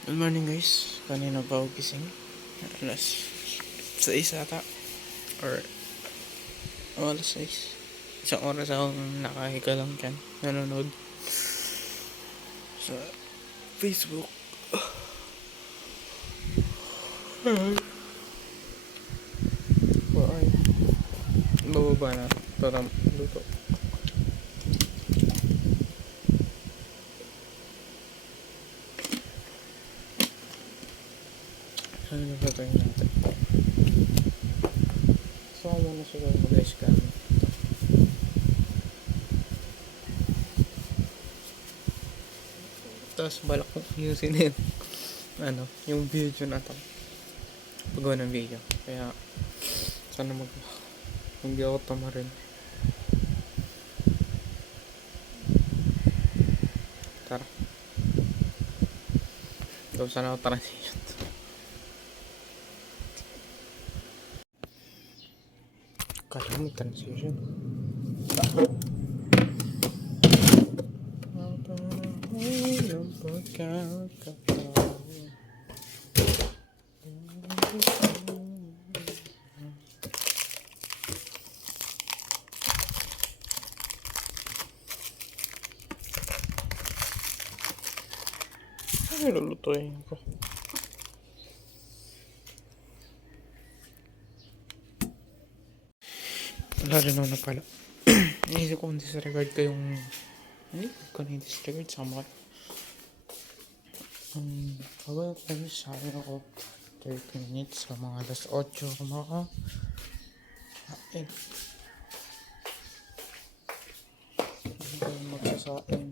Good morning guys. Kanina pa ako gising. Alas 6 ata. Or alas 6. Isang oras akong nakahiga lang dyan. Nanonood sa Facebook. Ay, bababa na para luto. Ano na ba tayo natin? So, ako muna siguro mag-escam. Tapos balak kong ayusin yung yung video natin. Pagawa ng video. Kaya sana hindi ako tamarin. Tara. So, sana ako transition. Kala mo transition. Ang pagkakataon. Ano lulutuin ko? Wala rin ako na pala. Inisip ko kung disregard ko yung... Hindi ko na disregard. Sama ko. Pagod ko sa akin ako 30 minutes sa mga alas 8 kumaka. Magsasain.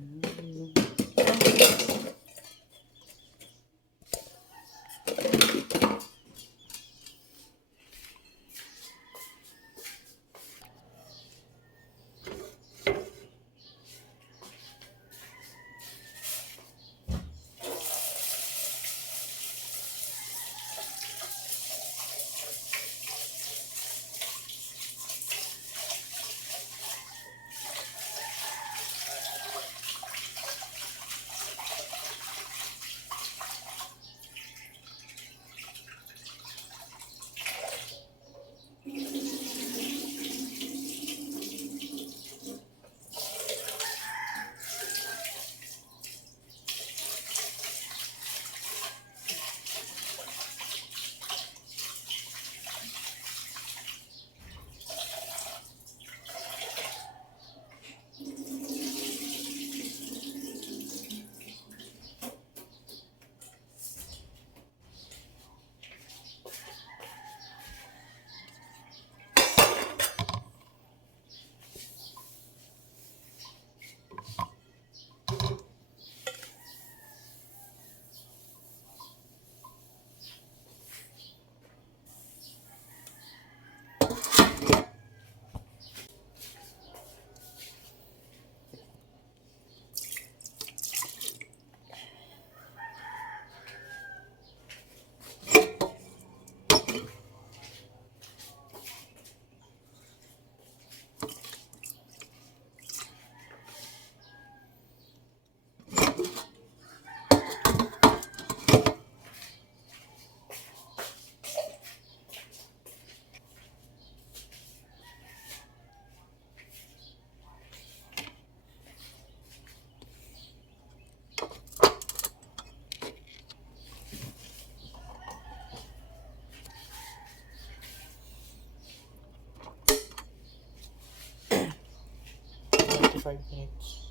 Five minutes.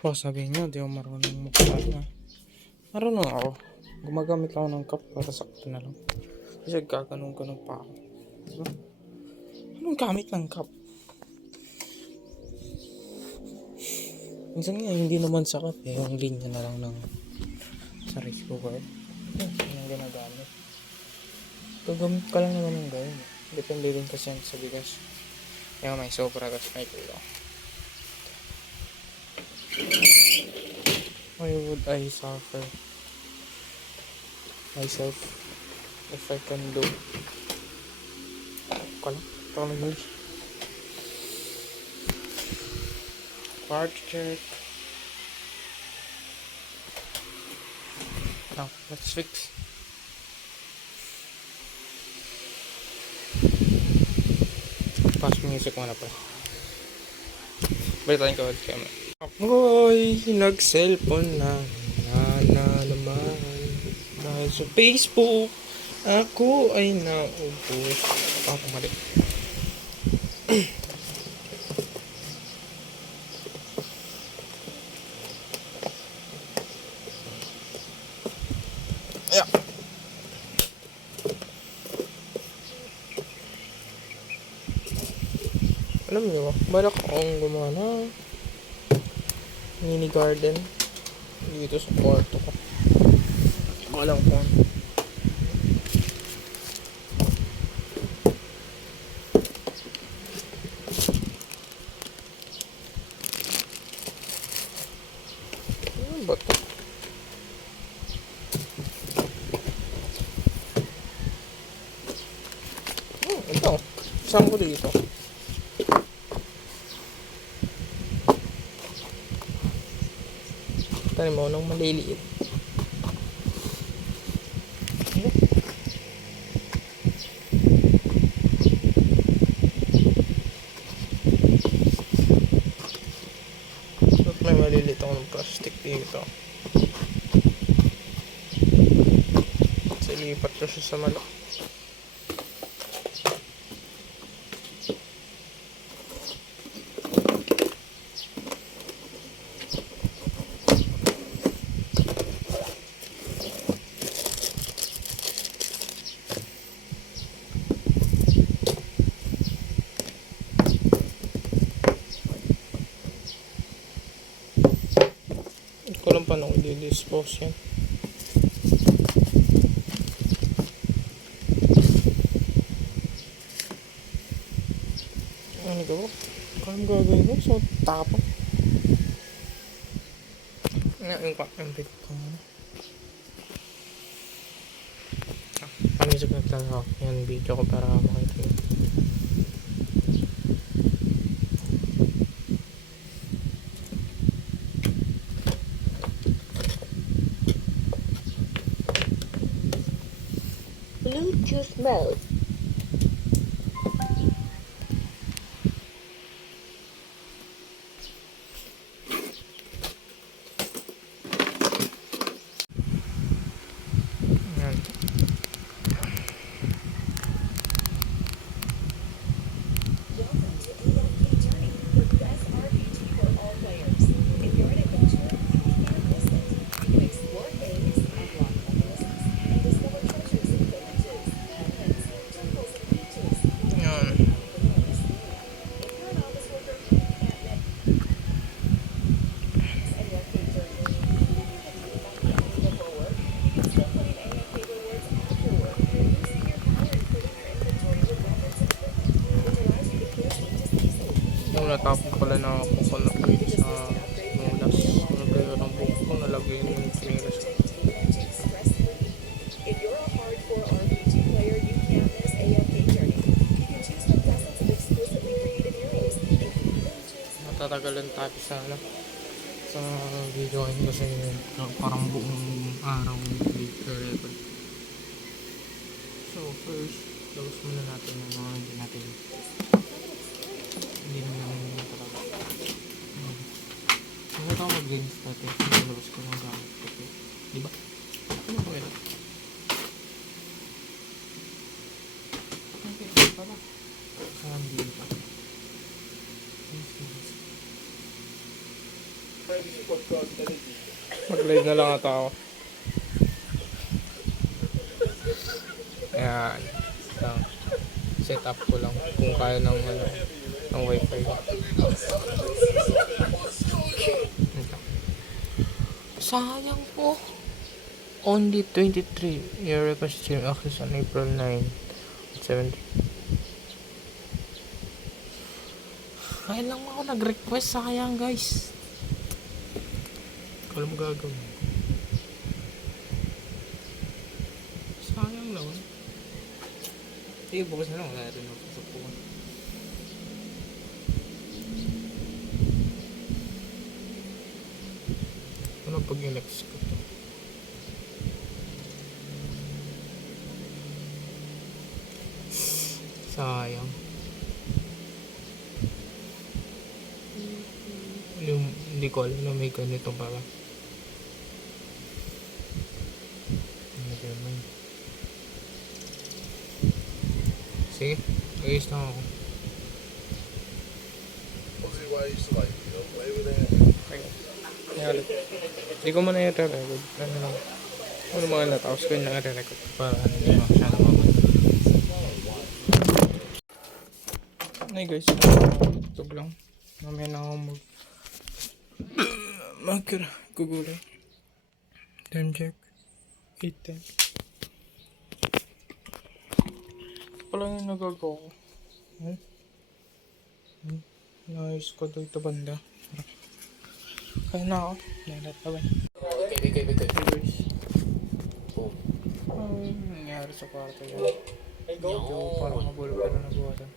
Oh, sabihin nyo, di ako marunong magpapala. Marunong ako. Gumagamit ako ng cup para sakto na lang. Kasi gaganong-ganong pa ako. Diba? Anong gamit ng cup? Minsan nga, hindi naman sa cup eh. Yung linya na lang ng sa rice cooker. Yun ang ginagamit. Gagamit ka lang naman ng ganun. Depende din kasi yan sa bigas. Kaya may sobra tapos may kulang. Why would I suffer myself if I can do? Ito lang guys. Part check. Now, let's fix. Pass music muna pa. Balitain ko ulit kaya. Ako'y nag-cellphone na naman. Dahil sa Facebook, ako ay naubos. Ako mali. Yeah. Alam niyo ba, balak akong gumawa ng mini garden dito sa kwarto ko. Hindi ko alam kung ano. Ano ba ito? Ito. Saan ko dito? Tanim mo nang maliliit. At may maliliit ako ng plastic dito. Kasi lipat ko siya sa malaki. Ko lang paano i-dispose yan. Ano ko? Kaya gagawin ko? So, tapang. Yung bit ko muna. Paano yung nagtala yan video ko para makita nyo. Bluetooth mode. Yan. Yan. Yung natapon pala na ako kung nagpili sa mulas. Kung nagpili ng buhok ko, nalagay yung fingers ko. If you're a hardcore RPG player, you can't miss AFK Journey. You can choose from dozens of exclusively created heroes, including villages. Matatagalan tayo sa video ngayon kasi parang buong araw record. So first, labas muna natin yung mga hindi natin talaga. Kung ito ako mag-games dati, labas ko ng gamit ko. Diba? Ano ko ito? Okay, pala. Dito. Mag-live na lang ata ako. Ayan. Set up ko lang kung kaya ng wifi ko. Sayang po. Only 23 your request stream access on April 9 at 7. Kaya lang ako nag-request, sayang guys. Alam mo gagawin. Sayang lang. Sige, bukas na lang. Wala rin ako sa puwan. Ano pag in-next ko to? Sayang. Hindi ko alam na may ganito pala. Sige, ayos lang ako. Hindi ko muna i-record. Ano lang. Ano mga natapos ko yung nare-record para hindi masyadong mabot. Ay guys, tug lang. Mamaya na ako gugulay. Time check. 8:10. Pala yung nagagawa ko. Naayos ko doon ito banda. Kaya na ako. Nalat na ba? Guys. Ano nangyari sa kwarto yan? Medyo parang magulo pa na nagawa doon.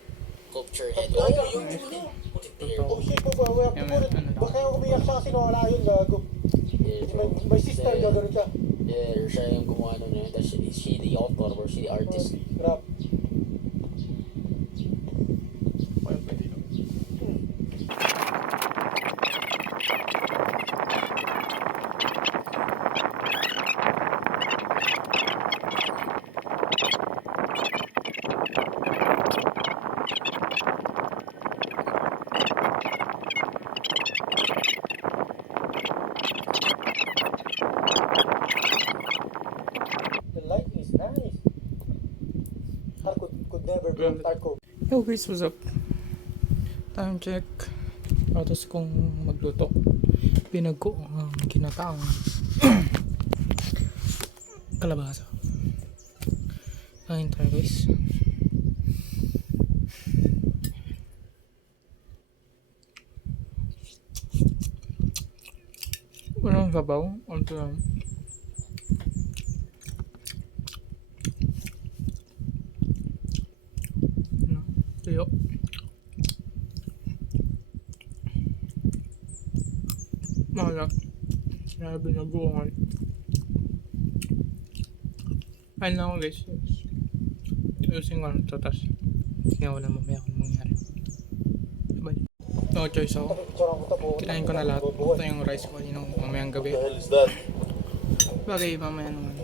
Sculpture head. Totoo. Bullshit mo ba? Wala Yan, po. ano lang. Baka yung umiyak siya kasi wala yun, gago. May sister, gagawin siya. Yeah, siya yung gumawa nun yun. Tapos she the author or she the artist. Rap. The light is nice. Tarko could never be Tarko. Yo guys, what's up? Time check. Tapos kung magluto. Pinagko ang ginataang kalabasa. Kain tayo guys. Walang sabaw. Ano lang. Tuyo. Malak. Sinabi na buongan. Ayun lang ako guys. Ayusin ko lang ito. Tapos tingnan ko na mamaya kung mangyari. Bye. No choice ako. Picturean ko to po. Kinain ko na lahat. Ito yung rice ko kaninang mamayang gabi. is that? Bagay mamaya naman.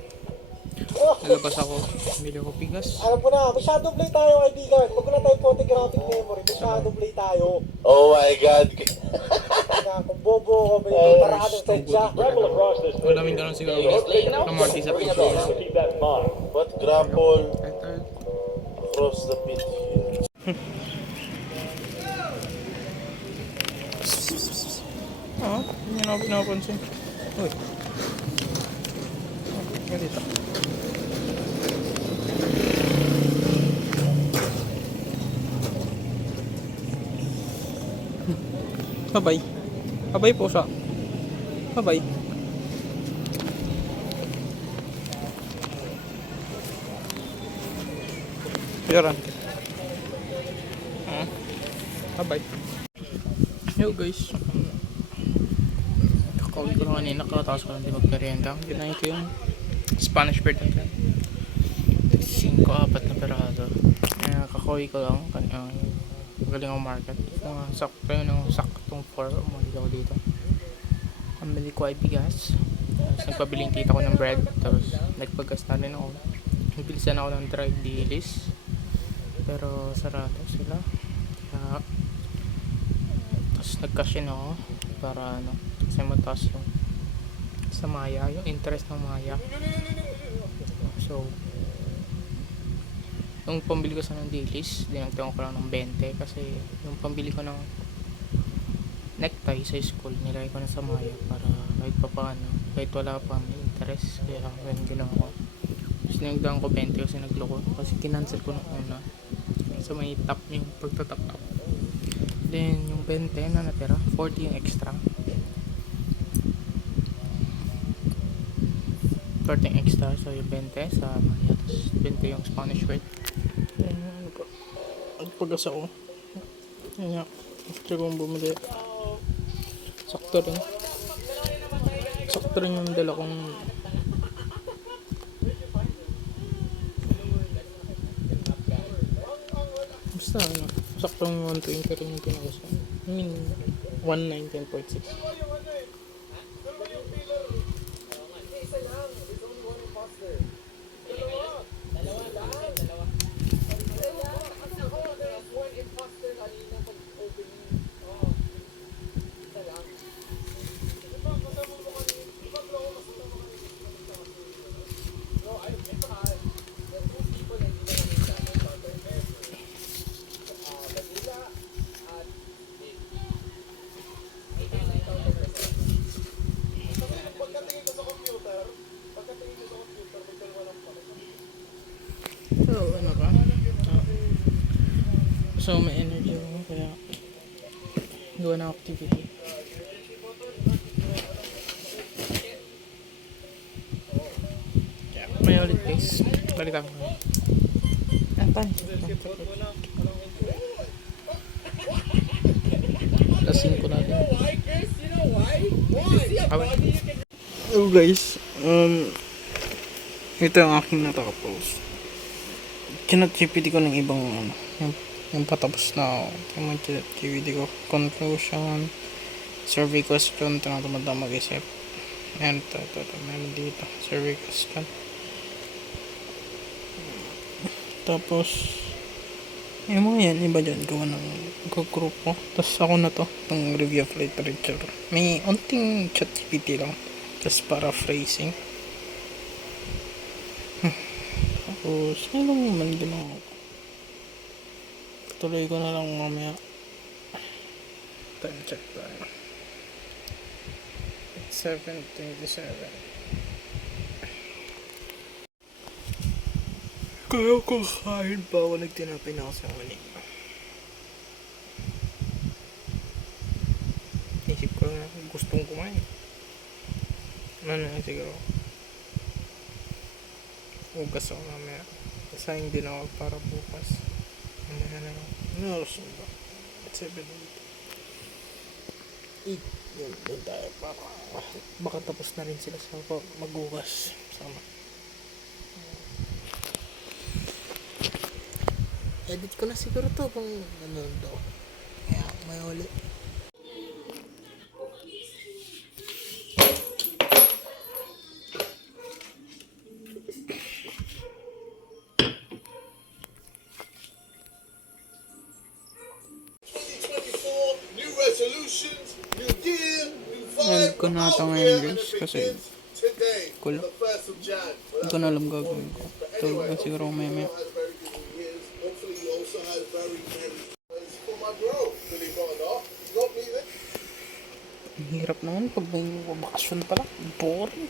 Oh, Nalabas ako. Bili ko pigas. alam ko na, may shadow play tayo, kaibigan. Huwag ko na tayo photographic memory. May shadow play tayo. Oh my God. Kaya kung bobo ko, may paraan ng sadya. Malaming ganun siguro guys. Kamarty sa picture. What grapple Ito. across the pit here? Hindi na ako pinapansin. Uy. Ganito. Bye-bye. Bye-bye po siya. Bye-bye. Yaran. Bye-bye. Yo guys. Kakawin ko na kanina. Kakataas ko lang di magperienda. Ginahin ko yung Spanish bird natin. 5-4 na perado. Kaya kakawin ko lang. Magaling ang market. Sakto yun ng saktong 4. Umalit ako dito. Pamili ko ay bigas. Tapos nagpabiling tita ko ng bread. Tapos nagpagas na rin ako. Nagbilisan ako ng dried dilis. Pero sarado sila. Kaya tapos nag-cash in ako. Para ano. Kasi mataas yung sa Maya. Yung interest ng Maya. So yung pambili ko sa ng dilis, dinagdagan ko lang ng 20 kasi yung pambili ko ng necktie sa school, nilagay ko na sa Maya para kahit pa paano, kahit wala pa may interest. Kaya ganun ginawa ko. Tapos nagdaan ko 20 kasi nagloko. Kasi kinancel ko nung una. So may tap yung pagtatap up. Then yung 20 na natira, 40 yung extra. 40 yung extra, so yung 20 sa Maya, tapos 20 yung Spanish word. Then ano pa, nagpagas ako. Yun nga, after kong bumili, sakto rin. Sakto rin yung dala kong basta ano, sakto yung 120 rin yung pinagas ko. I mean, 119.6. So, ano ka? So, may energy ako kaya gawa ng activity. Yeah, may ulit guys. Balikan ko. Tan. Lasing ko natin. Oh guys, ito ang aking natapos. Kinat-GPT ko ng ibang ano, yung patapos na yung kinat-GPT ko. Conclusion, survey question, tinatamad na mag-isip. Ayan, ito, meron dito. Survey question. Tapos, yung mga yan, iba dyan, gawa ng grupo. Tapos ako na to, itong review of literature. May unting ChatGPT lang. Tapos paraphrasing. Tapos, ngayon naman din ako. Tuloy ko na lang mamaya. Time check tayo. It's 7:27. Kaya ko kain pa ako, nagtinapay na ako sa ulit. Isip ko na gustong kumain. Ano na siguro. Ugas ako mamaya. Sayang din ako para bukas. Mamaya na lang. Ano oras na ba? At 7:08. Eat. Yun, doon tayo para baka tapos na rin sila sa magugas. Sama. Edit ko na siguro to kung ano daw. Kaya may ulit. New resolutions, new year, new Alam vibe. ko na ito Oh, ngayon yeah, guys and it kasi begins today, kulo. the 1st of Jan. Hindi ko na alam gagawin ko. Tulog na siguro ako maya maya. Had a very good New Year's. Hopefully you also had very merry Christmas for my bro. Believe it or not, it's not me then. Ang hirap naman pag may bakasyon pala. Boring.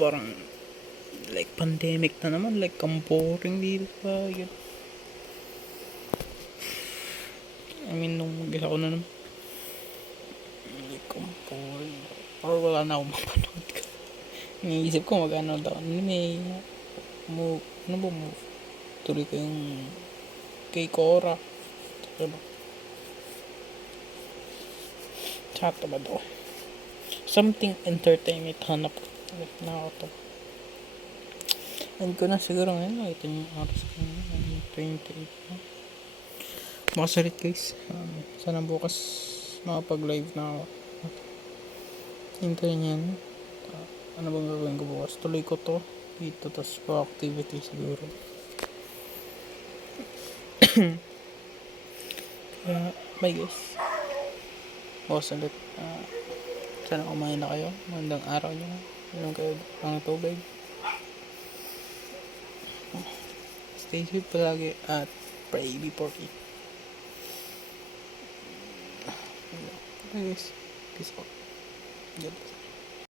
Parang like pandemic na naman. Like ang boring dito pa. Yun. I mean, nung mag-isa ko na naman. Like ang boring. Or wala na akong mapanood ka. Iniisip ko mag-ano daw. Anime. Ano ba mo? Tuloy ko yung kay Cora. Diba? Chat ba daw? Something entertainment hanap ko. Na ako to. And ko na siguro ngayon. Ito yung oras ko ngayon. 28 na. Bukas ulit guys. Sana bukas makapag-live na ako. Hintayin yan. Ano bang gagawin ko bukas? Tuloy ko to. Dito. Tapos ko activity siguro. Bye guys. Bukas ulit. Sana kumain na kayo. Magandang araw nyo. Inom kayo ng tubig. Stay safe palagi at pray before eat. Bye guys. Peace out. Good.